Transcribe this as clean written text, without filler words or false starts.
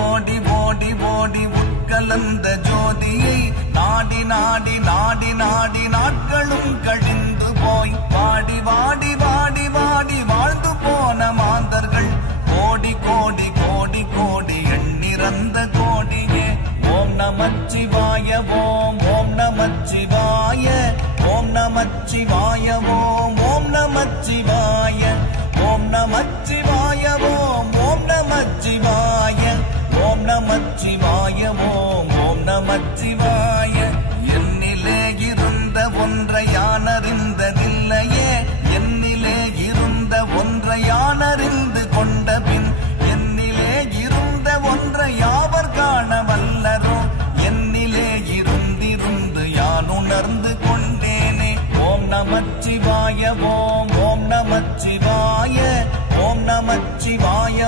ஓடி ஓடி ஓடி உட்கலந்த ஜோதியை நாடி நாடி நாடி நாடி நாட்களும் கழிந்து போய் வாடி வாடி வாடி வாடி வாழ்ந்து போன மாந்தர்கள் கோடி கோடி கோடி கோடி எண்ணிறந்த கோடியே. ஓம் நமச்சிவாய ஓம் ஓம் நமச்சிவாய ஓம் நமச்சிவாய ஓம் ஓம் நமச்சிவாய ஓம் நமச்சிவாய ஓம் ஓம் நமச்சிவாய ஓம் நமச்சிவாய ஓம் ஓம் நமச்சிவாய. என்னிலே இருந்த ஒன்றை யானறிந்ததில்லையே, என்னிலே இருந்த ஒன்றை யானறிந்து கொண்ட பின் என்னிலே இருந்த ஒன்றை யாவர் காண வல்லரோ, என்னிலே இருந்திருந்து யான் உணர்ந்து கொண்டேனே. ஓம் நமச்சிவாய ஓம் ஓம் நமச்சிவாய ஓம் நமச்சிவாய